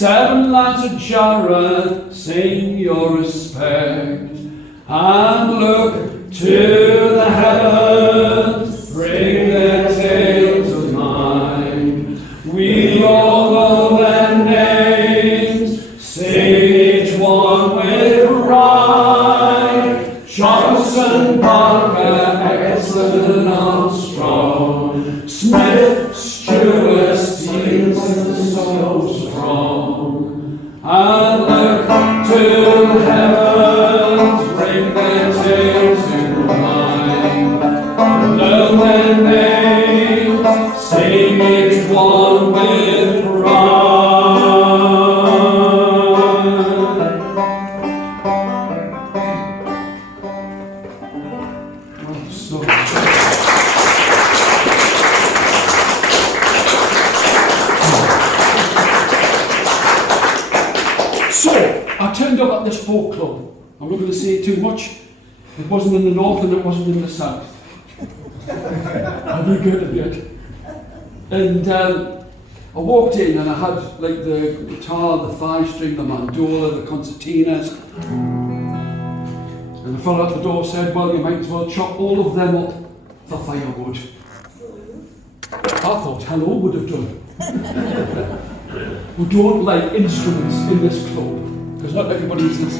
7 lads of Jarra sing your respect, and look to the heavens, bring their tales of mine. We all know their names, sing each one with pride. Johnson, Parker, Exton, Armstrong, Smith, Stewart, Stevenson, so strong. And look to the heavens, bring their tales to mind. Learn their names, sing each one with pride. So, I turned up at this folk club. I'm not going to say too much. It wasn't in the north and it wasn't in the south. I'll be good at it. And I walked in and I had like the guitar, the 5-string, the mandola, the concertinas. And the fellow at the door said, well, you might as well chop all of them up for firewood. I thought hello would have done. We don't like instruments in this club, because not everybody is this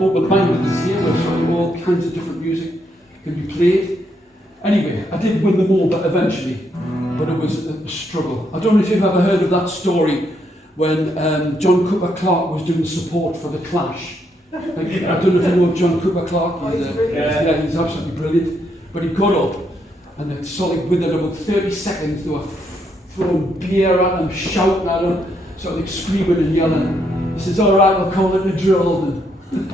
open-minded here, where sort of all kinds of different music can be played. Anyway, I did win them over eventually, but it was a struggle. I don't know if you've ever heard of that story when John Cooper Clarke was doing support for the Clash. Like, I don't know if you know John Cooper Clarke. He's absolutely brilliant. But he got up, and it's sort of within about 30 seconds, they were throwing beer at him, shouting at him, sort of like screaming and yelling. He says, all right, we'll call it a drill then. And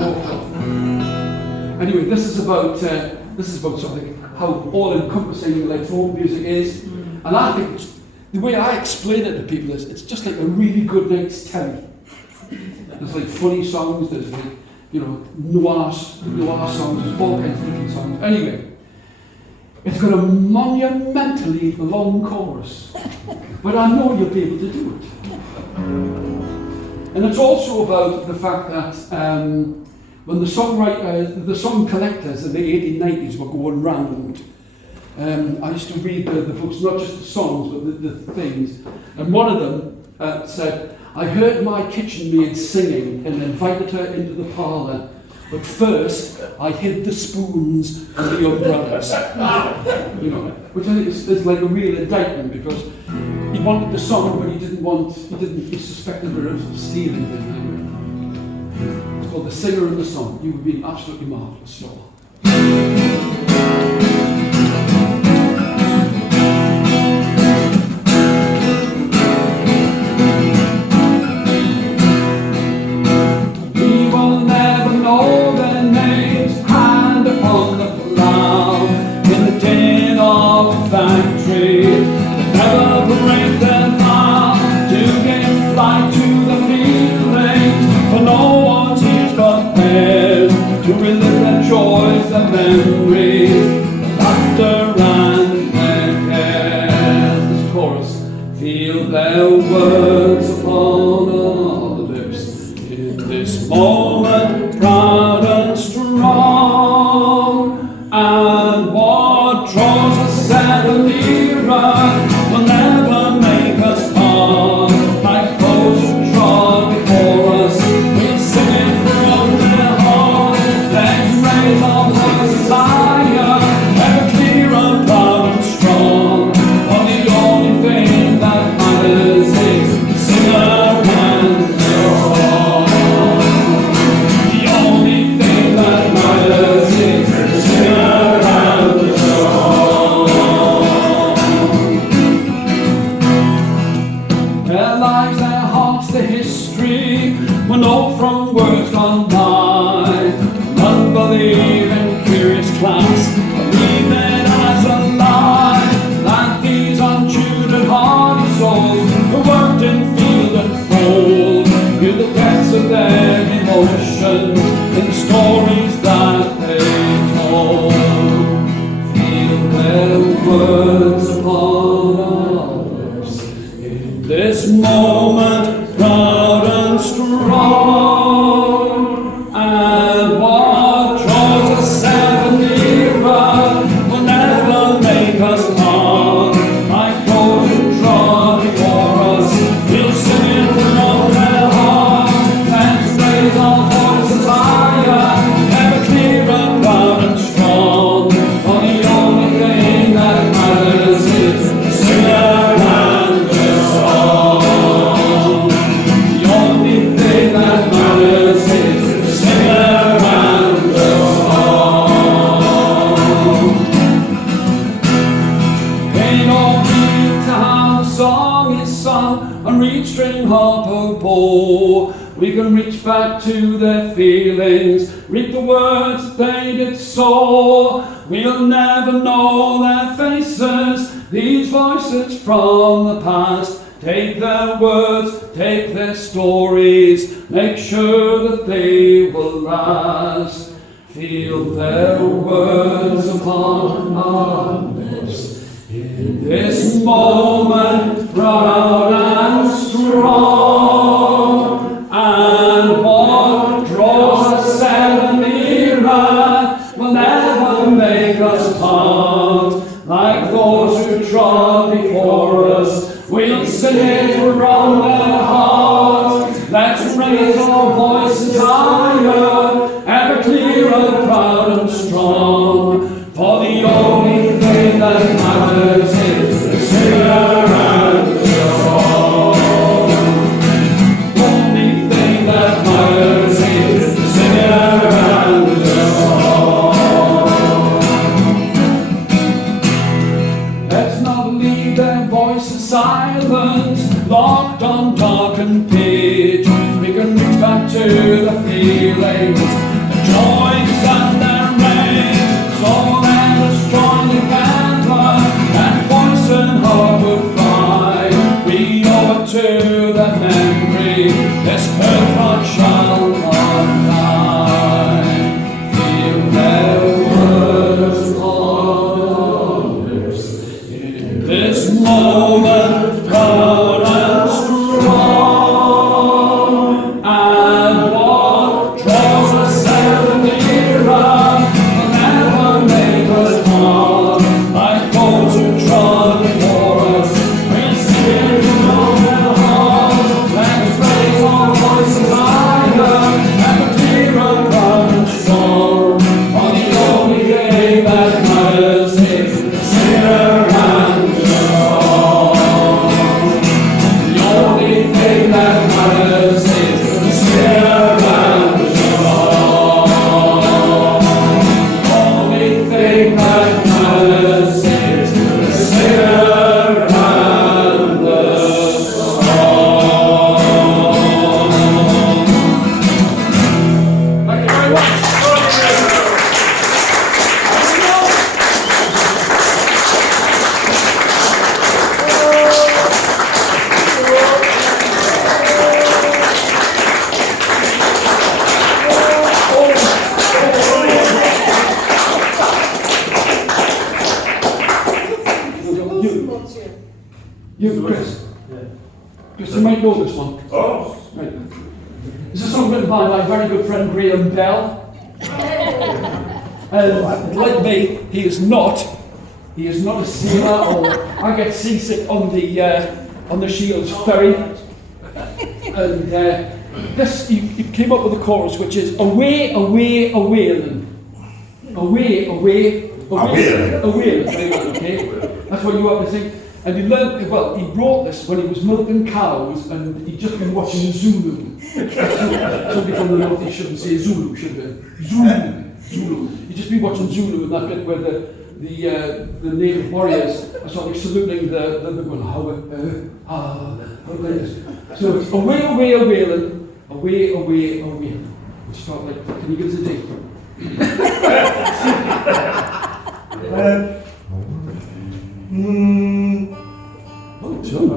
walked off. Anyway, this is about sort of like how all-encompassing like folk music is. And I think the way I explain it to people is it's just like a really good night's telly. There's like funny songs, there's like, you know, noir songs, there's all kinds of different songs. Anyway, it's got a monumentally long chorus, but I know you'll be able to do it. And it's also about the fact that when the song collectors in the 1890s were going round, I used to read the books, not just the songs, but the things. And one of them said, I heard my kitchen maid singing and invited her into the parlour, but first I hid the spoons and the umbrellas. You know, which I think is like a real indictment, because he wanted the song, but he didn't suspect her of stealing it. It's called The Singer and the Song. You would be an absolutely marvellous song. Joys and memories, the laughter and their cares. This chorus, feel their words upon our lips. In this moment, proud and strong, and what draws us ever nearer will never make us part. Like those who trod before us, we sing it from their heart. Raise our voices higher, ever clear and proud and strong. For the only thing that matters is the singer and the song. The only thing that matters is the singer and the song. Their lives, their hearts, their history will know from words gone by. Unbelieving, curious class, believing as a lie, that these untutored hardy souls who worked in field and fold, knew the depths of their emotions in the stories that they told. Feel their words upon this moment proud and strong, and what draws us ever nearer will never make us part. Like those who trod before us, we'll sing it from all their heart. Let's raise our voices higher, ever clear and proud and strong. For the only thing that matters is the singer and the song. The only thing that matters is the singer and the song. Ain't no need to how the song is sung and reed string harp or bow. We can reach back to their feelings, read the words that they did sow. We'll never know their faces, these voices from the past. Take their words, take their stories, make sure that they will last. Feel their words upon our lips in this moment proud and strong. And what draws us ever nearer will never make us part. Like those who trod before us, we'll sing it from their heart. Let's raise our voices higher, ever clearer, proud and strong. For the only thing that matters is the singer and the song. Only thing that matters is the singer and the song. Let's not leave their voices silent, locked on darkened page. We can reach back to the feelings, the joys and their rage. So let us join together and voice and heart will fly. We owe it to the memory, this earth heart shall not die. Feel their words on our lips in this moment proud and strong. And what draws us ever nearer will never make us part. Like those who trod before us, we'll sing it from all their heart. Let's raise our voices higher, ever clearer, proud and strong. For the only thing that matters is the singer and the song. The only thing that matters is the singer and the song. The only thing that matters is the singer and the song. Thank you very much. You, Chris. Chris, you might know this one. Oh, Right. This is a song written by my very good friend Graham Bell. And like me, he is not a sailor, or I get seasick on the Shields ferry. And this, he came up with a chorus which is away, away, a-whaling. Away, away, a-whaling. Okay? That's what you have to sing. And he learned, well, he wrote this when he was milking cows and he'd just been watching Zulu. Somebody from the north, he shouldn't say Zulu, should they? Zulu. He'd just been watching Zulu and that bit where the native warriors are sort of saluting the going, like this. So it's away, away, a-whaling, away, away, a-whaling. We'll start like, can you give us a date? Oh, John.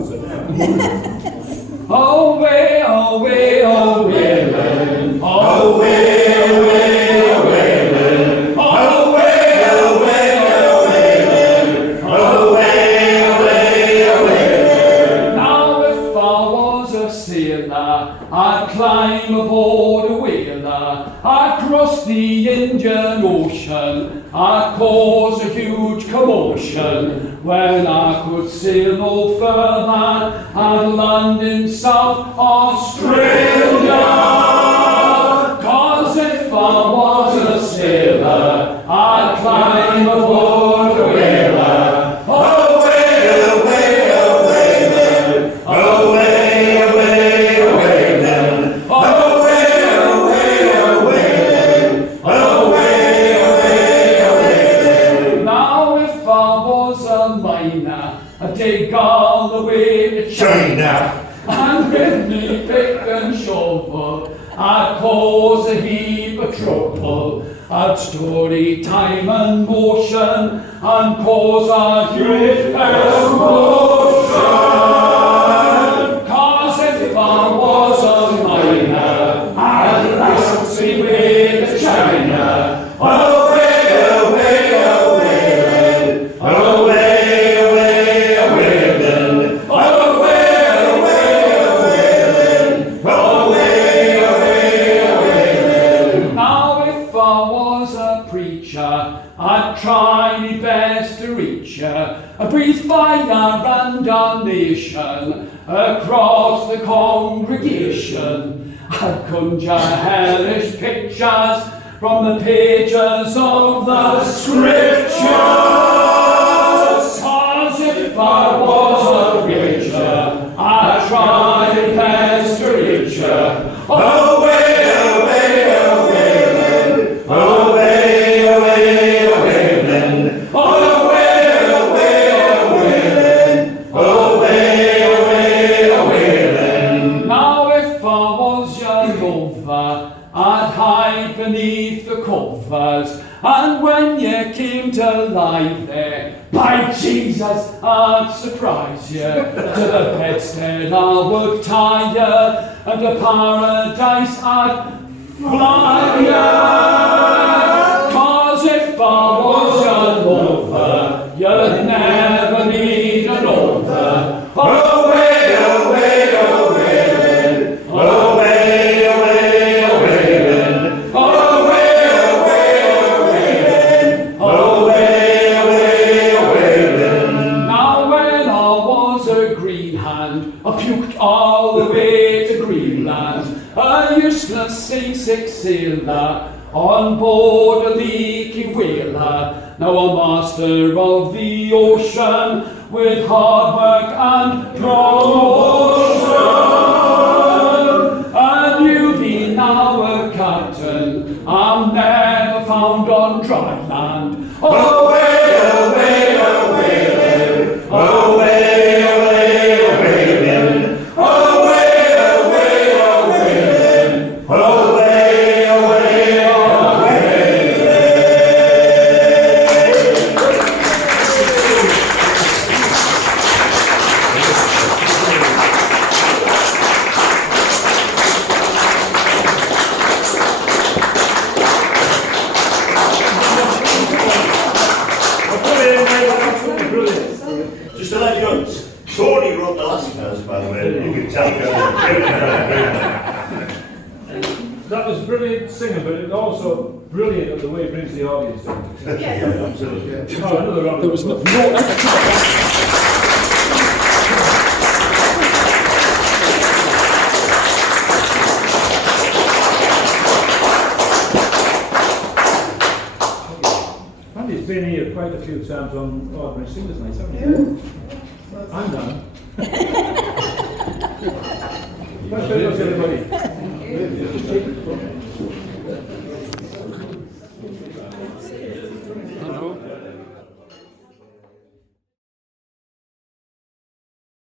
Away, away, a-whaling. Away, away, a-whaling. Away, away, a-whaling. Away, away, a-whaling. Now if I'd climb aboard a whaler, I'd cross the Indian Ocean, I'd cause a huge commotion. When I could sail no further, I'd land in South Australia. 'Cause if I was a sailor, I'd climb aboard a whaler. Away, away, away then. Away, away, away then. Away, away, away then. Away, away, away then. Now if I was a miner, I'd dig all the way to China. and with me pick and shovel, I'd cause a heap of trouble. I'd story time and motion and cause a huge explosion. 'Cause if I was a miner, I'd last me way to China. Away, away, away then. Away, away, away then. Away, away, away then. Away, away, away then. Now if I was a preacher, I'd try my best to reach her. I'd breathe fire and damnation across the congregation. I'd conjure hellish pictures from the pages of the scriptures. 'Cause if I was a preacher, I'd try my best to reach her. Away, away, away then. Away, away, away then. Away, away, away then. Away, away, away then. Now if I was your lover, I'd hide beneath the covers, and when you came to lie there, by Jesus, I'd surprise you. To the bedstead I would tie you, and to paradise I'd fly you. 'Cause if I was your lover, you'd never need another. Away, away, away then. Away, away, away then. Away, away, away then. Away, away, away then. Now when I was a green hand, I puked all the way to Greenland, a useless seasick sailor on board a leaky whaler. Now a master of the ocean with hard work and promotion. And you be now a captain, I'm never found on dry land. Away, away, away then. Away, away, away then. Away, away, away then. Away, away, away then. Just to let you know, Tony wrote the last verse, by the way. You can tell me. That was brilliant singing, but it's also brilliant at the way it brings the audience down. Absolutely. Oh, another round. There was no Paddy's been here quite a few times on Ordinary Singers Night, haven't you? I'm done.